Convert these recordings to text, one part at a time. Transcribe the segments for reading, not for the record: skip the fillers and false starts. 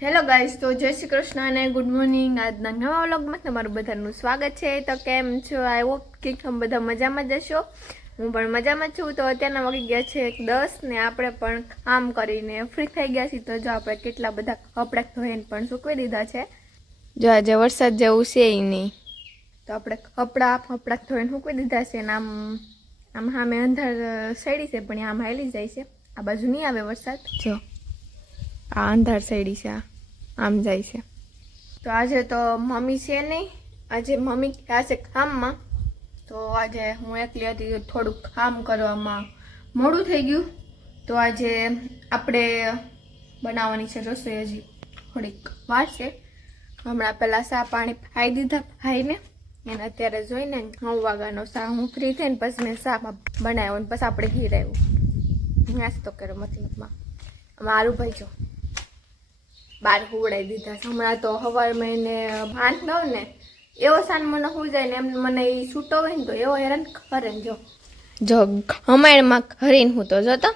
Hello guys, તો જય શ્રી કૃષ્ણ અને ગુડ મોર્નિંગ. આજના નવા વ્લોગમાં તમારું બધાનું સ્વાગત છે. તો કેમ છો? આઈ હોપ કે તમે બધા મજામાં જ હશો. હું પણ મજામાં છું. તો અત્યારના વાગી ગયા છે 10 ને આપણે પણ કામ કરીને ફ્રી થઈ ગયા છીએ. તો જો આપણે કેટલા બધા કપડાં ધોઈને પણ સૂકવી દીધા છે. જો આજે વરસાદ જેવું છે નહીં, તો આપણે કપડાં ધોઈને સૂકવી દીધા છે. અને આમ સામે અંધાર સડી છે, પણ આમ હાલી જાય છે. આ બાજુ નહીં આવે વરસાદ. જો આ અંધાર સડી છે, આમ જાય છે. તો આજે તો મમ્મી છે નહીં, આજે મમ્મી ગયા છે કામમાં. તો આજે હું એકલી હતી, થોડુંક કામ કરવામાં મોડું થઈ ગયું. તો આજે આપણે બનાવવાની છે રસોઈ. હજી થોડીક વાર છે. હમણાં પહેલાં ચા પાણી ખાઈ દીધા ભાઈને, એને અત્યારે જોઈને 9 વાગ્યાનો ચા હું ફ્રી થઈને પછી મેં ચા બનાવ્યો ને પછી આપણે ઘી રહ્યું નાસ્તો કર્યો. મતલબમાં મારું ભાઈ જો બાર હુવડાવી દીધા છે. હમણાં તો સવારમાં એને ભાન ન ને એવો સાન મને સુઈ જાય ને એમ મને એ છૂટો હોય ને તો એવો હેરાન કરે ને. જો હમાયણમાં હરીને હું તો જોતો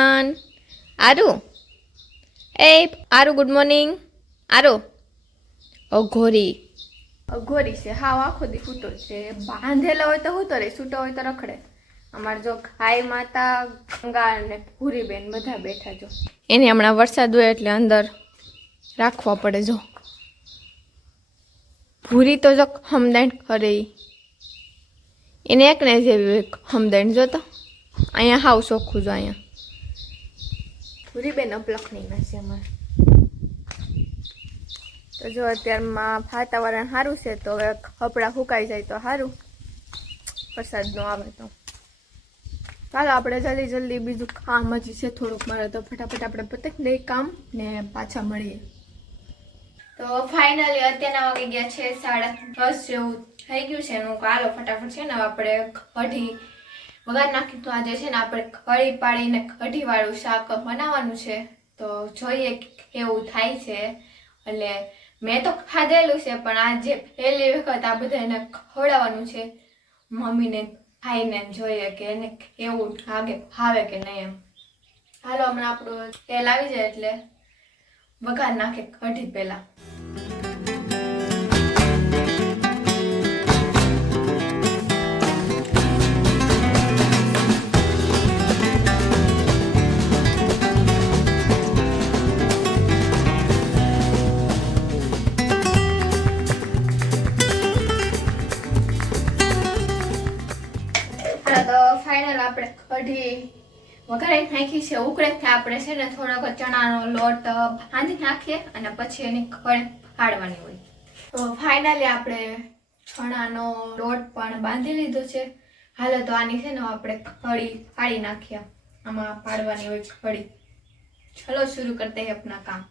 આન આરું આરું ગુડ મોર્નિંગ. આરું અઘોરી છે. હાવ આખો દી સૂતો છે. બાંધેલો હોય તો સૂતો રહે, છૂટો હોય તો રખડે. અમારે જો ખાઈ માતા ગંગા ને ભૂરી બેન બધા બેઠા. જો એને હમણાં વરસાદ હોય એટલે અંદર રાખવા પડે. જો ભૂરી તો જો હમદાણ કરે, એને એકને જેવી હમદાણ જોતો અહીંયા હાવ ચોખ્ખું. જો અહીંયા ભૂરી બેન અપલખણીના છે અમારે. તો જો અત્યારમાં વાતાવરણ સારું છે, તો હવે કપડાં સુકાઈ જાય તો સારું, વરસાદ ન આવે તો. ચાલો આપણે જલ્દી બીજું કામ હજી છે થોડુંક મારે, તો ફટાફટ આપણે પતાવી દઈએ કામ ને પાછા મળીએ. તો ફાઇનલી અત્યારના વાગી ગયા છે 10:30 જેવું થઈ ગયું છે. હું કાલો ફટાફટ છે ને આપણે કઢી વઘાર નાખી. તો આજે છે ને આપણે કઢી પાડીને કઢીવાળું શાક બનાવવાનું છે. તો જોઈએ કેવું થાય છે. એટલે મેં તો ખાધેલું છે, પણ આજે પહેલી વખત આ બધાને ખવડાવવાનું છે. મમ્મીને ખાઈને જોઈએ કે એને કેવું લાગે, ભાવે કે નહીં એમ. હાલો હમણાં આપણું તેલ આવી જાય એટલે વઘાર નાખે કઢી પહેલા. ફાઇનલ આપણે કઢી વઘારી નાખી છે. ઉકળે આપણે છે ને થોડોક ચણાનો લોટ બાંધી નાખીએ અને પછી એની કઢી ફાડવાની હોય. તો ફાઇનલી આપણે ચણાનો લોટ પણ બાંધી લીધો છે. હાલો તો આની છે ને આપણે કઢી ફાડી નાખીએ. આમાં પાડવાની હોય કઢી. ચલો શરૂ કરતે હૈ अपना કામ.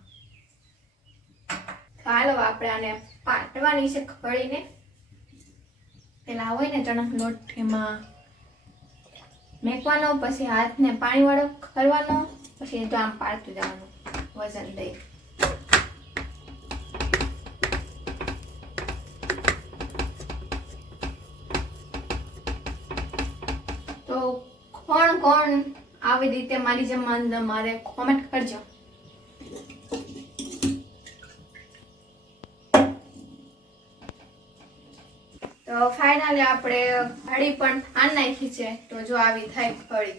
હાલો આપણે આને પાડવાની છે કઢીને. પેલા હોય ને ચણાનો લોટ એમાં મેકવાનો, પછી હાથને પાણીવાળો કરવાનો, પછી તો આમ પાડતું જવાનું વજન દઈ. તો કોણ આવી રીતે મારી જેમ મારે કોમેન્ટ કરજો. તો ફાઇનલી આપણે કઢી પણ આન નાખી છે. તો જો આવી થાય કઢી.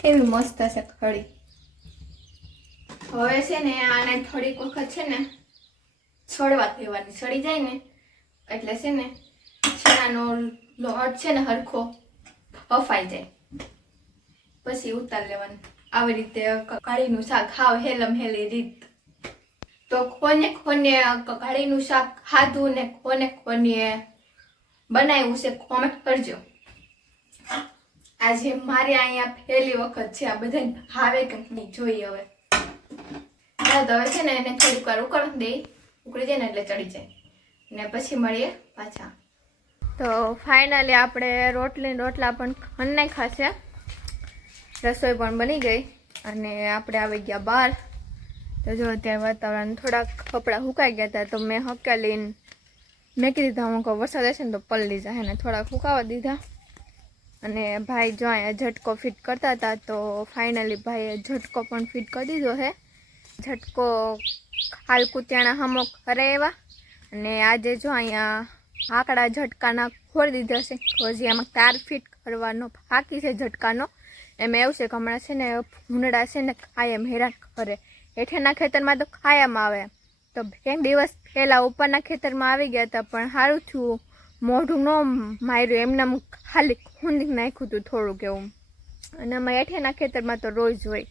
કેવી મસ્ત હશે કઢી. હવે છે ને આને થોડીક વખત છે ને છોડવા દેવાની. સડી જાય ને એટલે છે ને ચણાનો લોટ છે ને હરખો બફાઈ જાય પછી ઉતાર લેવાનું. આવી રીતે કઢીનું શાક ખાવ હેલમ હેલી રીત. તો કોને કઢીનું શાક ખાધું ને કોને બનાવ્યું છે કોમેન્ટ કરજો. આજે મારી અહીંયા પહેલી વખત છે. આ બધાને ભાવે કે નહીં જોઈએ હવે. તો હવે છે ને એને થોડીક વાર ઉકળવા દઈ. ઉકળી જાય ને એટલે ચડી જાય ને પછી મળીએ પાછા. તો ફાઇનલી આપણે રોટલા પણ ખન નાખ્યા છે. રસોઈ પણ બની ગઈ અને આપણે આવી ગયા બહાર. તો જો અત્યારે વાતાવરણ થોડાક કપડાં સુકાઈ ગયા હતા તો મેં હકેલીને મેં કીધું હું કહું વરસાદ હશે ને તો પલળી જાય ને થોડાક ફૂંકાવા દીધા. અને ભાઈ જો અહીંયા ઝટકો ફિટ કરતા હતા તો ફાઇનલી ભાઈએ ઝટકો પણ ફિટ કરી દીધો છે. ઝટકો હાલ કૂત્યાણા હમો કરે એવા. અને આજે જો અહીંયા આકડા ઝટકાના ખોલી દીધા છે. તો હજી આમાં તાર ફિટ કરવાનો બાકી છે ઝટકાનો. એમાં એવું છે કે હમણાં છે ને ભૂંડડા છે ને કાયમ હેરાન કરે. હેઠળના ખેતરમાં તો કાયમ આવે. તો એક દિવસ પહેલાં ઉપરના ખેતરમાં આવી ગયા હતા પણ સારું થયું મોઢું ન માર્યું એમને ખાલી ખૂંદી નાખ્યું હતું થોડુંક એવું. અને આમાં હેઠળના ખેતરમાં તો રોજ હોય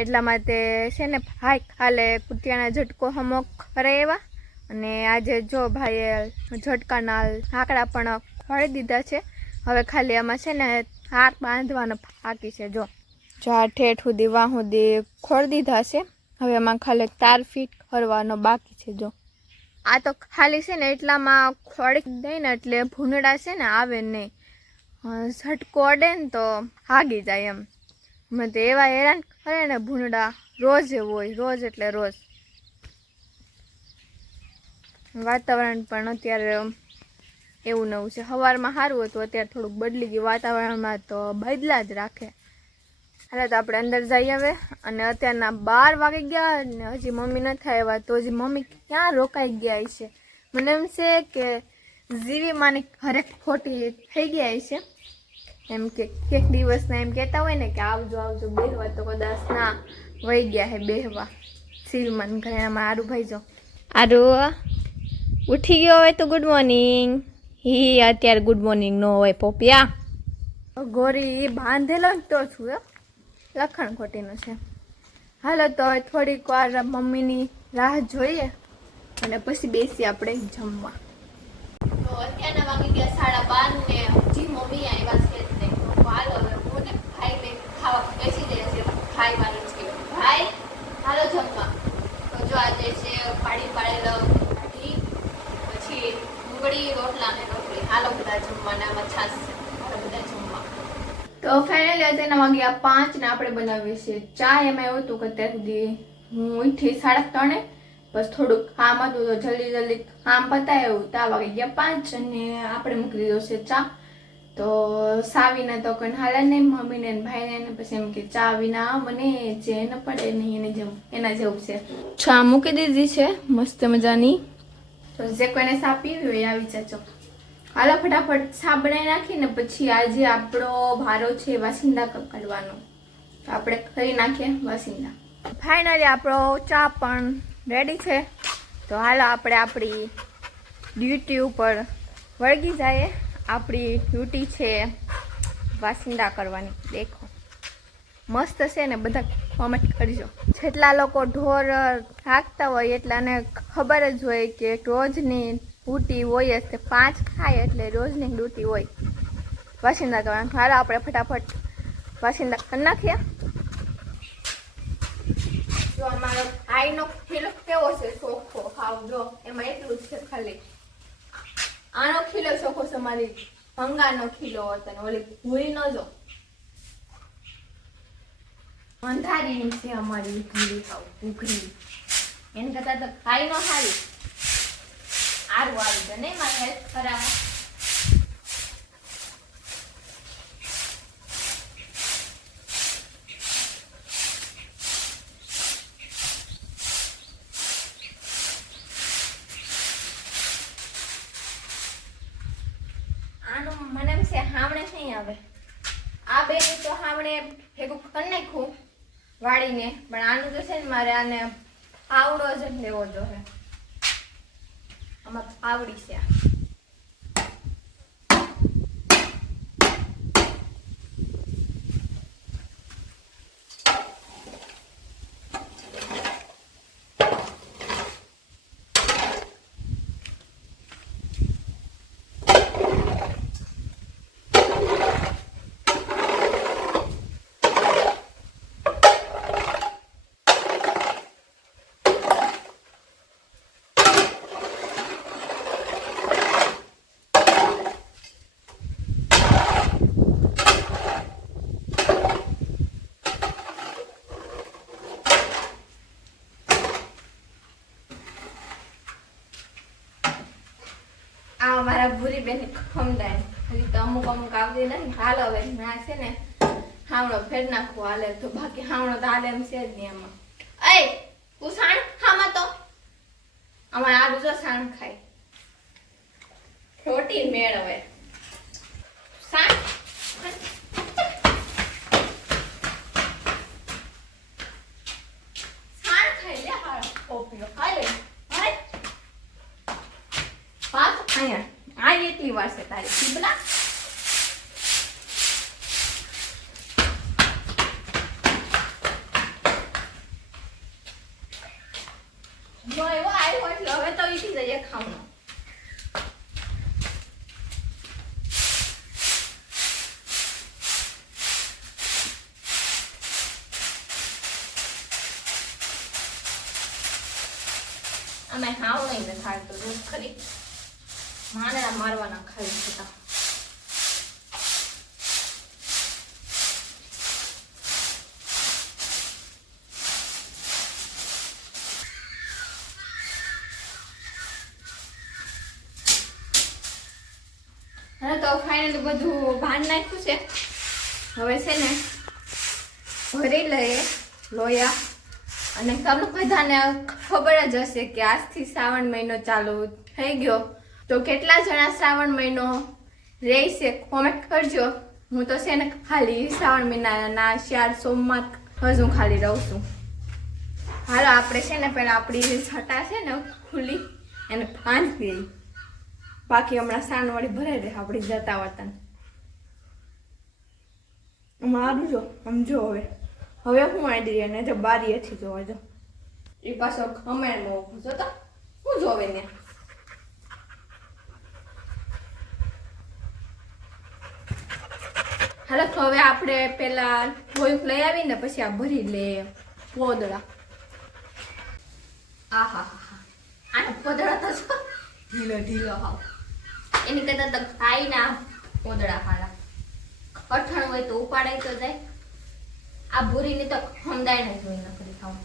એટલા માટે છે ને ભાઈ કાલે કૂતિયાના ઝટકો હમો કરે એવા. અને આજે જો ભાઈએ ઝટકાના આંકડા પણ ખોળી દીધા છે. હવે ખાલી આમાં છે ને હાર બાંધવાનો બાકી છે. જો આ ઠેઠ સુધી વાહ સુધી ખોળી દીધા છે. હવે એમાં ખાલી તાર ફિટ કરવાનો બાકી છે. જો આ તો ખાલી છે ને એટલામાં ખોળી દઈ ને એટલે ભૂંડડા છે ને આવે નહીં. ઝટકો અડે ને તો ભાગી જાય એમ. મેં તો એવા હેરાન કરે ને ભૂંડડા રોજ હોય રોજ એટલે રોજ. વાતાવરણ પણ અત્યારે એવું નવું છે. સવારમાં સારું હતું અત્યારે થોડુંક બદલી ગયું વાતાવરણમાં તો બદલા જ રાખે. હાલે તો આપણે અંદર જઈએ હવે. અને અત્યારના 12 વાગી ગયા ને હજી મમ્મી નથી આવ્યા તો હજી મમ્મી ક્યાં રોકાઈ ગયા છે. મને એમ છે કે જીવી માની ઘરે ખોટી થઈ ગયા છે. એમ કે એક દિવસના એમ કહેતા હોય ને કે આવજો આવજો બેહવા તો કદાચ ના વહી ગયા છે બેહવા શિવમાન ઘરે. અમારા આરુભાઈ જો આરુ ઉઠી ગયો હોય તો ગુડ મોર્નિંગ. હી અત્યારે ગુડ મોર્નિંગ નો હોય પોપિયા. ગોરી બાંધેલો તો છું લખણ ખોટીનો છે. હાલો તો થોડીક વાર મમ્મીની રાહ જોઈએ અને પછી બેસી આપણે જમવા. તો અત્યારના વાગી ગયા 12:30 ને હજી મમ્મી આવ્યા છે જ નહીં. તો હાલો હવે હું ને ભાઈ બે ખાવા બેસી ગયા છે. ભાઈ વાળી છે ભાઈ હાલો જમવા. તો જો આજે છે પાડી પાડેલો કઢી પછી ડુંગળી રોટલા ને રોટલી. હાલો બધા જમવાના આમાં છાશ છે. હાલો બધા જમવા. તો ફાઇનલી અત્યારના વાગ્યા 5 ને આપણે બનાવીએ છીએ ચા. એમાં એવું હતું કે અત્યાર સુધી હું ઉઠી 3:30 બસ થોડુંક કામ હતું તો જલ્દી કામ પતાવ્યું. તા વાગી ગયા 5 અને આપણે મૂકી દીધો છે ચા. તો સાવીને તો કોઈ હાલે નહીં મમ્મીને ભાઈને ને પછી એમ કે ચા વિના મને જે ન પડે નહીં એને જેવું એના જેવું છે. ચા મૂકી દીધી છે મસ્ત મજાની. તો જે કોઈને ચા પીવી હોય આવી જજો. હાલો ફટાફટ ચા બનાવી નાખીને પછી આજે આપણો ભારો છે વાસિંદા કરવાનો. તો આપણે કરી નાખીએ વાસિંદા. ફાઇનલી આપણો ચા પણ રેડી છે. તો હાલો આપણે આપણી ડ્યુટી ઉપર વળગી જઈએ. આપણી ડ્યુટી છે વાસિંદા કરવાની. દેખો મસ્ત છે ને બધા કોમેન્ટ કરજો. જેટલા લોકો ઢોર રાખતા હોય એટલાને ખબર જ હોય કે રોજની ડ્યુટી હોય જ. 5 ખાય એટલે રોજની ડ્યુટી હોય વાસિંદા કરવાની. હાલો આપણે ફટાફટ વાસિંદા કરી નાખીએ. જો અમારો આઈનો ખીલો કેવો છે ચોખ્ખો ખાવ. જો એમાં એટલું જ છે ખાલી. આનો ખીલો ચોખ્ખો છે. મારી ભંગાનો ખીલો હતો ને ઓલી ભૂરી ન જો અંધારી છે અમારી ભૂરી ખાવ ઉઘરી. એને કરતા તો ખાઈ ન સારી આરું આવી જાય નહીં મારી હેલ્થ ખરાબ. મને એમ છે હામણે નહીં આવે. આ બે તો હામણે ભેગું કરી નાખું વાળીને. પણ આનું તો છે ને મારે આને આવડો જ લેવો જોઈએ. આમાં આવડી છે. ખમદાય હજી તો અમુક આવતી નથી. હાલ હવે ના છે ને હાવણો ફેર નાખવો હાલે તો, બાકી હાવણો તો હાલે એમ છે જ નહીં આમાં. એ તું સાણ ખામાં તો અમારે આડું જો સાણ ખાય રોટી મેળવે સાણ ખાઈ લે હાલો ઓપીઓ ખાઈ લે હાય પાસ અહીંયા આ એટલી વાર છે તારી શીબલા. જો એવો આવ્યો એટલે હવે તો ઈથી જઈએ ખાવાનું. અમે હાવ નહીં ને થાળતો રોજ ખરી માને મારવાના ખાઈ જતા. હા તો ફાઇનલી બધું ભાન નાખ્યું છે. હવે છે ને ભરી લઈએ લોયા. અને તમને બધાને ખબર જ હશે કે આજથી શ્રાવણ મહિનો ચાલુ થઈ ગયો. તો કેટલા જણા શ્રાવણ મહિનો રહેશે કોમેન્ટ કરજો. હું તો છે ને ખાલી શ્રાવણ મહિનાના 4 સોમવાર હજુ ખાલી રહું છું. હાલો આપણે છે ને પહેલાં આપણી છટા છે ને ખુલ્લી એને બાંધી દઈએ. બાકી હમણાં સાણવાળી ભરાઈ રહે આપણી જતા વતન. મારું જો સમજો હવે હું આડી અને જો બારીએથી જોવા જો એ પાછો ખમેણમાં ઊભું જો તો હું જોવે ને. હાલો તો હવે આપણે પેલા ધોયું લઈ આવીને પછી આ ભરી લઈએ પોદળા. આહા હા આનો પોદળા તો ઢીલો ઢીલો હાવ એની કરતા તો ખાઈ ના પોદળા હારા. કઠણ હોય તો ઉપાડાય તો જાય. આ ભૂરીની તો ખમદાય નહીં જોઈ ન કરી ખાવું.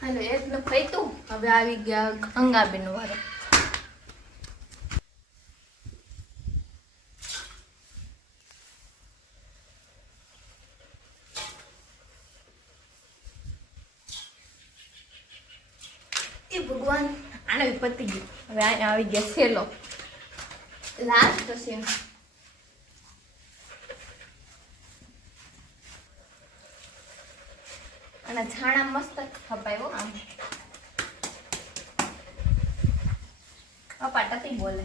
હાલો એટલું ખાઈતું. હવે આવી ગયા ગંગાબેન વાળો. ભગવાન આને પતી ગયું. હવે અહીંયા આવી ગયા સેલો લાસ્ટ છે. અને છાણા મસ્ત ખપાયો આમ. પપ્પા ટકી બોલે.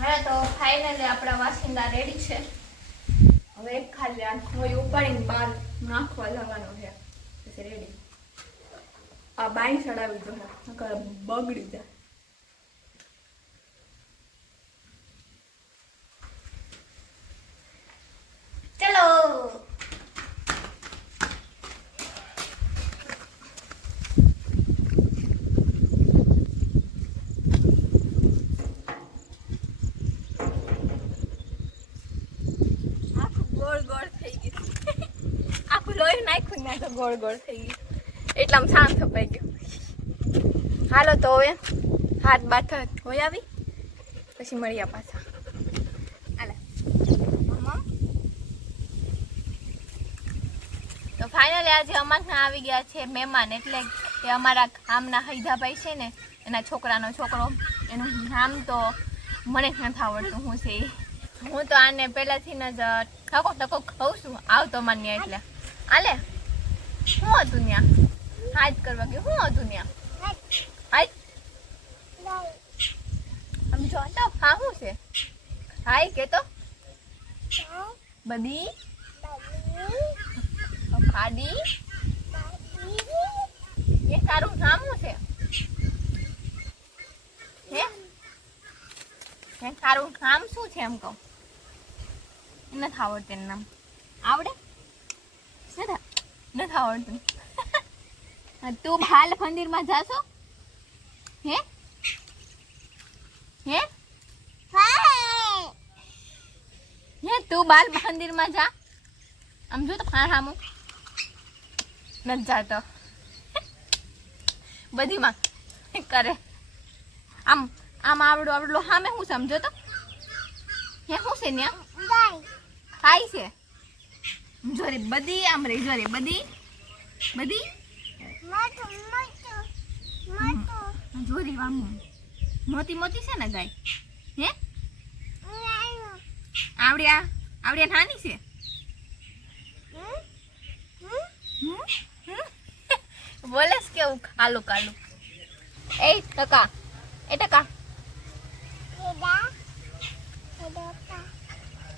હવે તો ફાઇનલી આપણા વાસિંદા રેડી છે. હવે એક ખાલી આ ખોઈ ઉપાડીને બહાર નાખવા જવાનો છે પછી રેડી. આ બાઈ ચડાવી દો નકર બગડી જાય. ચલો ગોળ ગોળ થઈ ગયું એટલામાં શાંત થપાઈ ગયું. હાલો તો હવે હાથ બાથ હોય આવી પછી મળ્યા પાછા. હાલે તો ફાઇનલી આજે અમારના આવી ગયા છે મહેમાન. એટલે કે અમારા ગામના હૈદાભાઈ છે ને એના છોકરાનો છોકરો. એનું નામ તો મને નથી આવડતું હું છે. હું તો આને પહેલાથી જ ઠકો ઠકો ખાઉં છું આવતો માન્ય. એટલે આલે શું હતું ત્યાં હાથ કરવા ગયું? શું હતું ત્યાં હાથ આમ જો તો હા શું છે? હાય કે તો બધી ખાડી એ તારું નામ શું છે? હે તારું નામ શું છે એમ કહું? નથી આવડતું એનું નામ. આવડે નથી આવડતું. તું હાલ મંદિરમાં જાશો? હે હે હે તું બાલ મંદિરમાં જા. આમ જો તો હામું નથી જાતો. બધીમાં કરે આમ આમ આવડો આવડલો સામે હું સમજો તો હે શું છે ને ખાય છે જોરે બધી આમ રે જોરે બધી બધી જોરી આમ મોતી મોતી છે ને ગાય હે આવડ્યા આવડ્યા નાની છે બોલેસ કેવું કાલું કાલું એ ટકા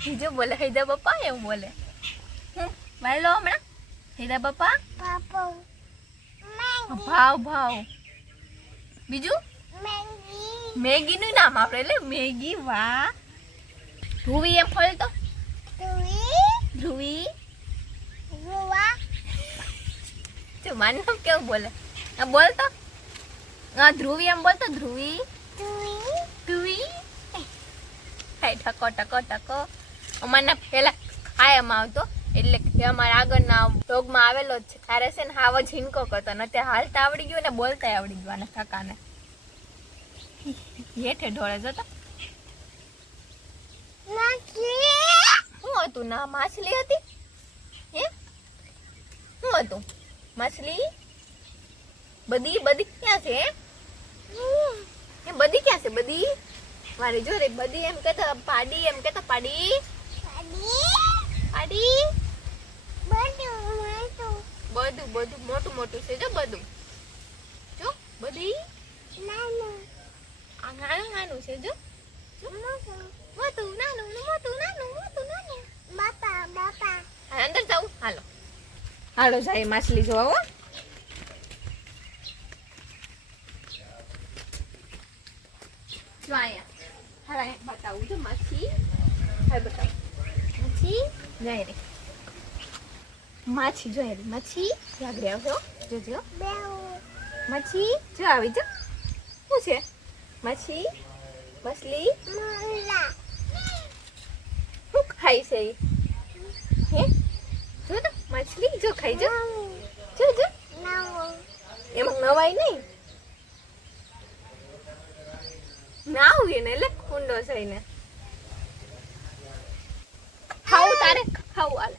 હિજો બોલે હિજા પપ્પા એવું બોલે વાલો હમણાં હિજા પપ્પા ભાવ ભાવ બીજું મેગી નું નામ આપણે એટલે મેગી વાહ ધ્રુવી એમ ફળ તો ધ્રુવી જો માનું નામ કેવું બોલે બોલ તો ધ્રુવી એમ બોલતો ધ્રુવી ધ્રુવી ઠકો ટકો ટકો અમારે પેલા ખાયમાં આવતો એટલે કે અમારા આગળના ડોગમાં આવેલો જ છે તારે છે ને હાવ જ હિંકો કરતો ને અત્યારે હાલતા આવડી ગયું ને બોલતા આવડી ગયું આને થકાને હેઠે ઢોળે જતો શું હતું ના માછલી હતી હે શું હતું માછલી બધી બધી ક્યાં છે એ બધી ક્યાં છે બધી મારી જો રે બધી એમ કેતા પાડી એમ કેતા પાડી પાડી બધું બધું મોટું મોટું છે જો બધું જો બધી નાનું નાનું છે જો મોટું નાનું મોટું નાનું મોટું નાનું બાપા અંદર જાઉં હાલો હાલો જાય માછલી જોવા હો જો અહીંયા હાલા બતાવું જો માછી હવે બતાવું માછી જાય રે માછી જોઈ રે માછી જાગડે આવજો જોજો માછી જો આવી જો શું છે માછી મછલી શું ખાય છે હે જો તો માછલી જો ખાઈ જો જો જો એમાં નવાય નહીં નાવું એને એટલે કુંડો થઈને ખાવું તારે ખાવું હાલે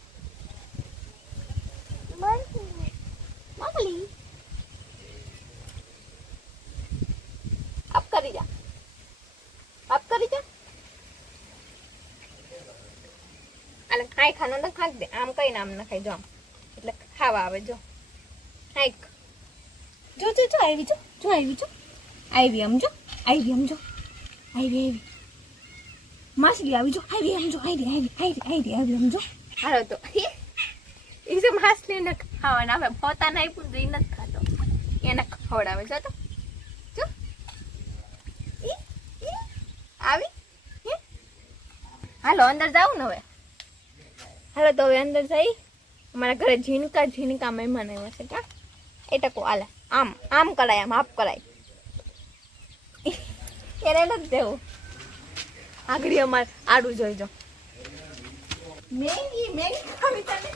મગલી આપ કરી જા આલે ખાઈ ખાનો ન ખાઈ દે આમ કઈ નામ ન ખાઈ જો આમ એટલે ખાવા આવે જો ખાઈ જો જો જો આવી જો જો આવી જો આવી આમ જો આવી આમ જો આવી માછલી આવી જો આવી આમ જો આવી આમ જો હાલો તો એ જે માછલી ને ખાવાના આવે પોતાના આપ્યું તો એ નથી ખાતો એને ખવડાવે જો તો જો આવી હાલો અંદર જાવ ને હવે હાલો તો હવે અંદર જઈ અમારા ઘરે ઝીણકા મહેમાન આવ્યા છે ક્યાં એ ટકો હાલે આમ આમ કરાય આમ આપ કરાય એને નથી દેવું આગળ અમારે આડું જોઈજો મેગી ખાવી તને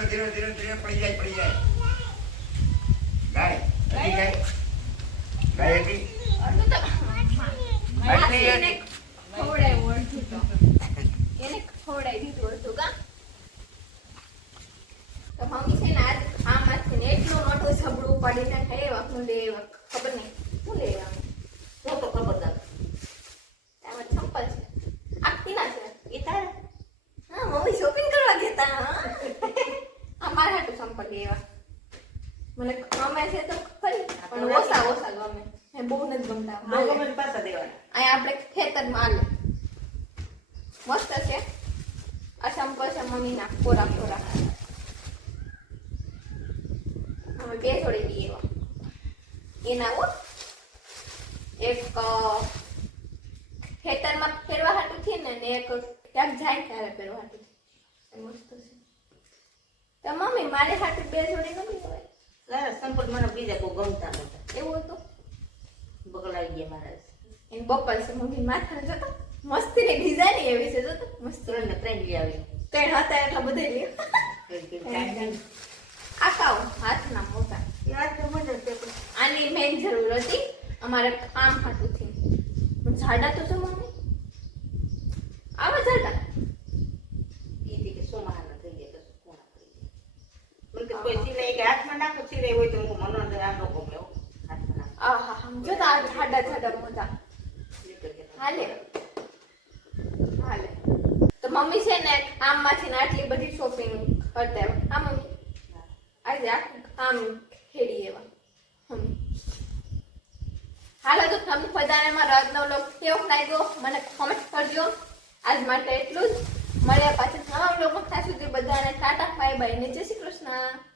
ધીરે પડી જાય ગાય હતી ખવડાવી દીધું હતું કા તો મમ્મી છે ને આજ આમાંથી ને એટલું મોટું સબડું પડીને ખાય હું લે ખબર નહીં શું લેવાનું જો તો ખબરદાર આમાં ચંપલ છે આપતી ના છે એ તારા હા મમ્મી શોપિંગ કરવા ગયા હા મારા હાટું ચંપલ લેવા મને ગમે છે તો ખરી પણ ઓછા ગમે એ બહુ નથી ગમતા ગમે પાછા દેવાના અહીંયા આપણે ખેતરમાં આલે મસ્ત છે આ ચંપલ છે મમ્મીના કોરા અમે 2 જોડી લઈએ એના હો એક ખેતરમાં ફેરવા હાટું થી ને એક ક્યાંક જાય ત્યારે ફેરવા હાટું મસ્ત છે. તો મમ્મી મારે હાટું 2 જોડી નથી હોય સંપલ મને બીજા કોઈ ગમતા નતા. એવું હતું બગલાઈ ગયા મારા. એમ બપલ છે મમ્મી માથાને જોતો મસ્તી ની ડિઝાઇન એવી છે જોતો મસ્ત 3 ને 3 લઈ આવી. 3 હતા એટલા બધા લે આકાઓ હાથના મોટા યાદ તો મને તે આની મેન જરૂર હતી અમારે કામ હાટું થી પણ જાડા તો છે મમ્મી આવા જાડા ઈ કે સોમાના થઈ ગયા તો કોના કરી દે. મને તો કોઈ સિલાઈ કે હાથમાં નાખો સિલાઈ હોય તો હું મનોરંજન આનો ગમે હો. હાથમાં નાખો. આહા જો તો આ જાડા મોટા હાલે હાલે તો મમ્મી છે ને આમમાંથી ને આટલી બધી શોપિંગ કરતા હોય હા મમ્મી આજે આખું કામ ખેડી એવા મમ્મી હાલો તો તમને બધાને મારો આજનો વ્લોગ કેવો લાગ્યો મને કોમેન્ટ કરજો. આજ માટે એટલું જ. મળ્યા પાછા નવા વ્લોગમાં ત્યાં સુધી બધાને ટાટા બાય બાય ને જય શ્રી કૃષ્ણ.